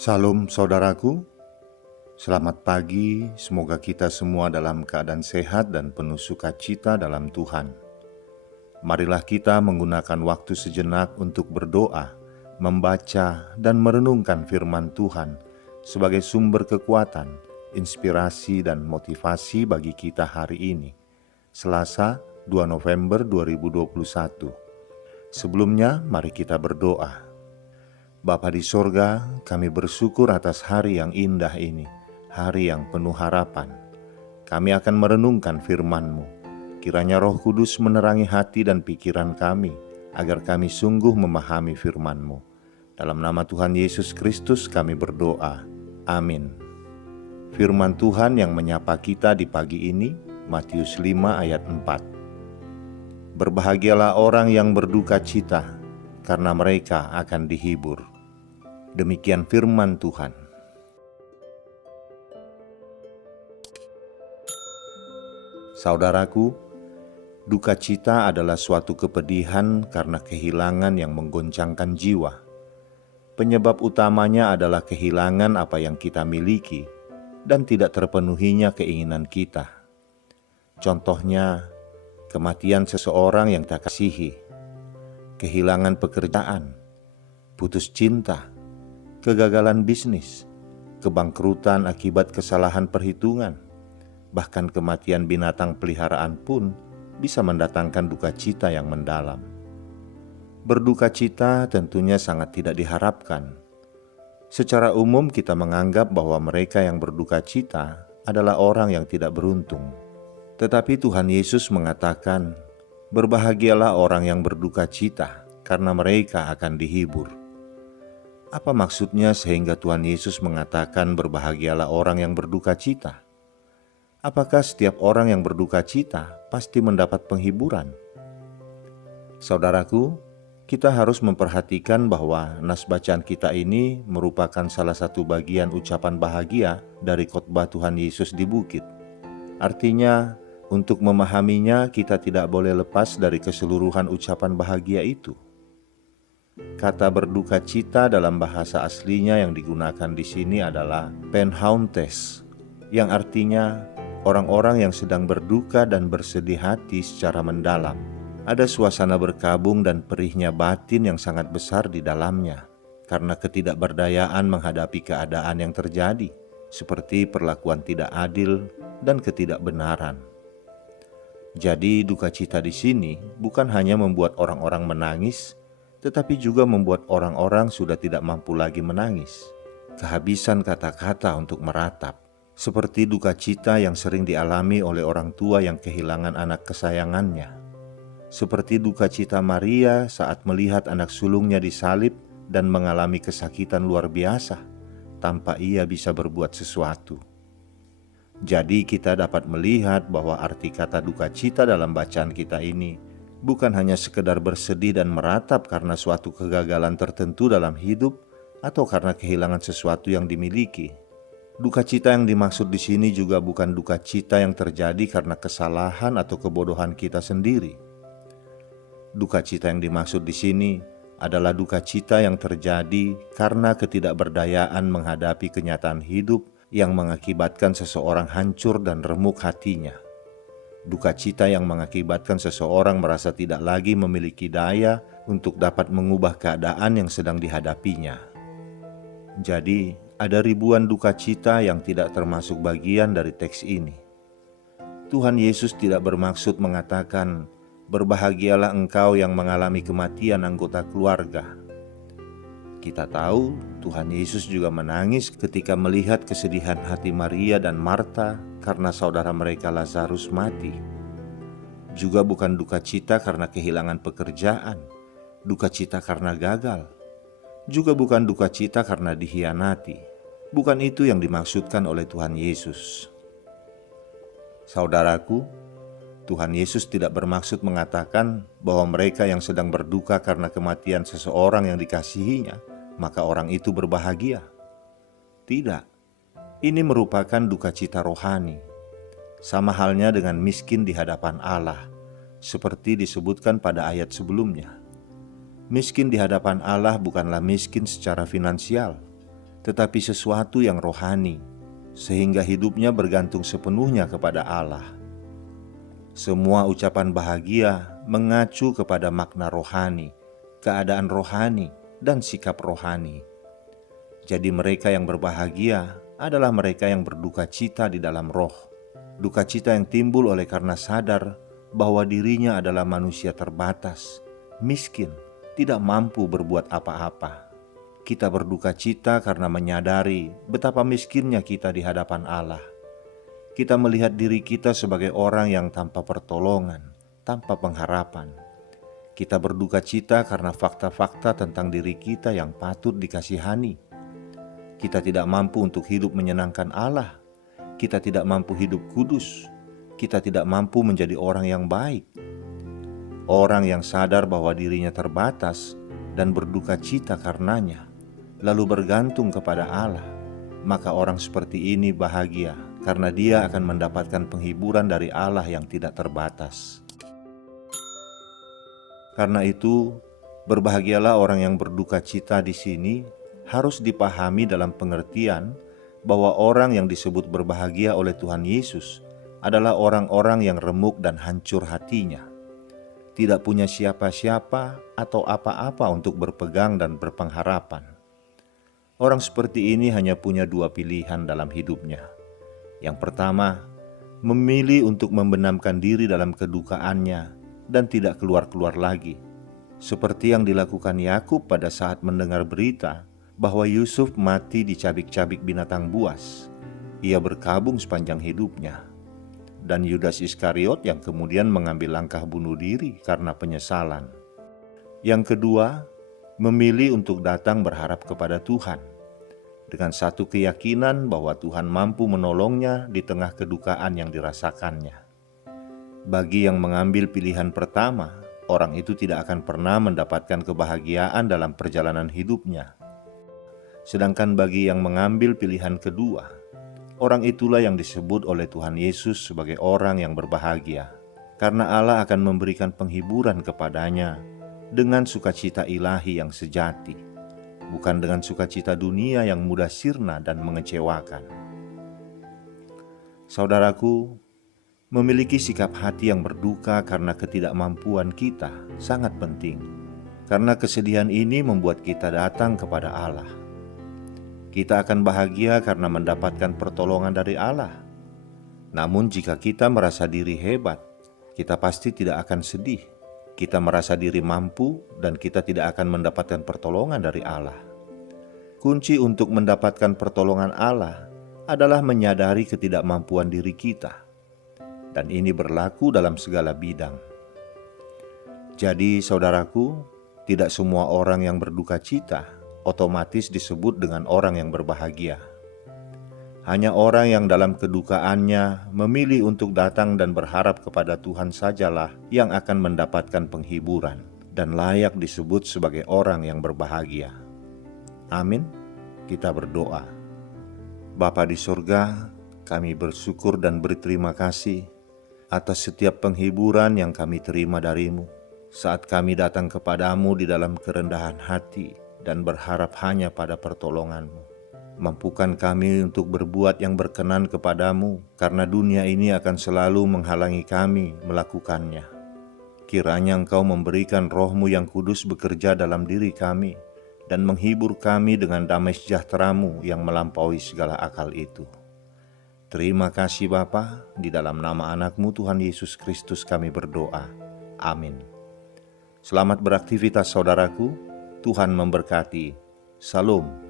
Salam saudaraku, selamat pagi. Semoga kita semua dalam keadaan sehat dan penuh sukacita dalam Tuhan. Marilah kita menggunakan waktu sejenak untuk berdoa, membaca dan merenungkan firman Tuhan sebagai sumber kekuatan, inspirasi dan motivasi bagi kita hari ini, Selasa 2 November 2021. Sebelumnya, mari kita berdoa. Bapa di sorga, kami bersyukur atas hari yang indah ini, hari yang penuh harapan. Kami akan merenungkan firman-Mu. Kiranya Roh Kudus menerangi hati dan pikiran kami, agar kami sungguh memahami firman-Mu. Dalam nama Tuhan Yesus Kristus kami berdoa. Amin. Firman Tuhan yang menyapa kita di pagi ini, Matius 5 ayat 4. Berbahagialah orang yang berduka cita, karena mereka akan dihibur. Demikian firman Tuhan. Saudaraku, duka cita adalah suatu kepedihan karena kehilangan yang menggoncangkan jiwa. Penyebab utamanya adalah kehilangan apa yang kita miliki dan tidak terpenuhinya keinginan kita. Contohnya, kematian seseorang yang kita kasihi, kehilangan pekerjaan, putus cinta, kegagalan bisnis, kebangkrutan akibat kesalahan perhitungan, bahkan kematian binatang peliharaan pun bisa mendatangkan duka cita yang mendalam. Berduka cita tentunya sangat tidak diharapkan. Secara umum kita menganggap bahwa mereka yang berduka cita adalah orang yang tidak beruntung. Tetapi Tuhan Yesus mengatakan, "Berbahagialah orang yang berduka cita, karena mereka akan dihibur." Apa maksudnya sehingga Tuhan Yesus mengatakan berbahagialah orang yang berduka cita? Apakah setiap orang yang berduka cita pasti mendapat penghiburan? Saudaraku, kita harus memperhatikan bahwa nas bacaan kita ini merupakan salah satu bagian ucapan bahagia dari khotbah Tuhan Yesus di bukit. Artinya, untuk memahaminya kita tidak boleh lepas dari keseluruhan ucapan bahagia itu. Kata berduka cita dalam bahasa aslinya yang digunakan di sini adalah penhauntes, yang artinya orang-orang yang sedang berduka dan bersedih hati secara mendalam. Ada suasana berkabung dan perihnya batin yang sangat besar di dalamnya, karena ketidakberdayaan menghadapi keadaan yang terjadi, seperti perlakuan tidak adil dan ketidakbenaran. Jadi duka cita di sini bukan hanya membuat orang-orang menangis, tetapi juga membuat orang-orang sudah tidak mampu lagi menangis. Kehabisan kata-kata untuk meratap, seperti duka cita yang sering dialami oleh orang tua yang kehilangan anak kesayangannya. Seperti duka cita Maria saat melihat anak sulungnya disalib dan mengalami kesakitan luar biasa, tanpa ia bisa berbuat sesuatu. Jadi kita dapat melihat bahwa arti kata duka cita dalam bacaan kita ini bukan hanya sekedar bersedih dan meratap karena suatu kegagalan tertentu dalam hidup atau karena kehilangan sesuatu yang dimiliki. Duka cita yang dimaksud di sini juga bukan duka cita yang terjadi karena kesalahan atau kebodohan kita sendiri. Duka cita yang dimaksud di sini adalah duka cita yang terjadi karena ketidakberdayaan menghadapi kenyataan hidup yang mengakibatkan seseorang hancur dan remuk hatinya. Duka cita yang mengakibatkan seseorang merasa tidak lagi memiliki daya untuk dapat mengubah keadaan yang sedang dihadapinya. Jadi, ada ribuan duka cita yang tidak termasuk bagian dari teks ini. Tuhan Yesus tidak bermaksud mengatakan, "Berbahagialah engkau yang mengalami kematian anggota keluarga." Kita tahu Tuhan Yesus juga menangis ketika melihat kesedihan hati Maria dan Marta karena saudara mereka Lazarus mati. Juga bukan duka cita karena kehilangan pekerjaan, duka cita karena gagal. Juga bukan duka cita karena dikhianati. Bukan itu yang dimaksudkan oleh Tuhan Yesus. Saudaraku, Tuhan Yesus tidak bermaksud mengatakan bahwa mereka yang sedang berduka karena kematian seseorang yang dikasihinya, maka orang itu berbahagia. Tidak, ini merupakan duka cita rohani. Sama halnya dengan miskin di hadapan Allah, seperti disebutkan pada ayat sebelumnya. Miskin di hadapan Allah bukanlah miskin secara finansial, tetapi sesuatu yang rohani, sehingga hidupnya bergantung sepenuhnya kepada Allah. Semua ucapan bahagia mengacu kepada makna rohani, keadaan rohani, dan sikap rohani. Jadi mereka yang berbahagia adalah mereka yang berduka cita di dalam roh. Duka cita yang timbul oleh karena sadar bahwa dirinya adalah manusia terbatas, miskin, tidak mampu berbuat apa-apa. Kita berduka cita karena menyadari betapa miskinnya kita di hadapan Allah. Kita melihat diri kita sebagai orang yang tanpa pertolongan, tanpa pengharapan. Kita berduka cita karena fakta-fakta tentang diri kita yang patut dikasihani. Kita tidak mampu untuk hidup menyenangkan Allah. Kita tidak mampu hidup kudus. Kita tidak mampu menjadi orang yang baik. Orang yang sadar bahwa dirinya terbatas dan berduka cita karenanya, lalu bergantung kepada Allah, maka orang seperti ini bahagia karena dia akan mendapatkan penghiburan dari Allah yang tidak terbatas. Karena itu, berbahagialah orang yang berduka cita di sini harus dipahami dalam pengertian bahwa orang yang disebut berbahagia oleh Tuhan Yesus adalah orang-orang yang remuk dan hancur hatinya, tidak punya siapa-siapa atau apa-apa untuk berpegang dan berpengharapan. Orang seperti ini hanya punya dua pilihan dalam hidupnya. Yang pertama, memilih untuk membenamkan diri dalam kedukaannya dan tidak keluar-keluar lagi, seperti yang dilakukan Yakub pada saat mendengar berita bahwa Yusuf mati dicabik-cabik binatang buas. Ia berkabung sepanjang hidupnya. Dan Yudas Iskariot yang kemudian mengambil langkah bunuh diri karena penyesalan. Yang kedua, memilih untuk datang berharap kepada Tuhan, dengan satu keyakinan bahwa Tuhan mampu menolongnya di tengah kedukaan yang dirasakannya. Bagi yang mengambil pilihan pertama, orang itu tidak akan pernah mendapatkan kebahagiaan dalam perjalanan hidupnya. Sedangkan bagi yang mengambil pilihan kedua, orang itulah yang disebut oleh Tuhan Yesus sebagai orang yang berbahagia, karena Allah akan memberikan penghiburan kepadanya dengan sukacita ilahi yang sejati, bukan dengan sukacita dunia yang mudah sirna dan mengecewakan. Saudaraku, memiliki sikap hati yang berduka karena ketidakmampuan kita sangat penting, karena kesedihan ini membuat kita datang kepada Allah. Kita akan bahagia karena mendapatkan pertolongan dari Allah. Namun jika kita merasa diri hebat, kita pasti tidak akan sedih. Kita merasa diri mampu dan kita tidak akan mendapatkan pertolongan dari Allah. Kunci untuk mendapatkan pertolongan Allah adalah menyadari ketidakmampuan diri kita. Dan ini berlaku dalam segala bidang. Jadi saudaraku, tidak semua orang yang berduka cita otomatis disebut dengan orang yang berbahagia. Hanya orang yang dalam kedukaannya memilih untuk datang dan berharap kepada Tuhan sajalah yang akan mendapatkan penghiburan dan layak disebut sebagai orang yang berbahagia. Amin. Kita berdoa. Bapa di surga, kami bersyukur dan berterima kasih atas setiap penghiburan yang kami terima dari-Mu saat kami datang kepadamu di dalam kerendahan hati dan berharap hanya pada pertolongan-Mu. Mampukan kami untuk berbuat yang berkenan kepadamu, karena dunia ini akan selalu menghalangi kami melakukannya. Kiranya Engkau memberikan Roh-Mu yang kudus bekerja dalam diri kami, dan menghibur kami dengan damai sejahtera-Mu yang melampaui segala akal itu. Terima kasih Bapa, di dalam nama anak-Mu Tuhan Yesus Kristus kami berdoa. Amin. Selamat beraktivitas saudaraku, Tuhan memberkati. Salam.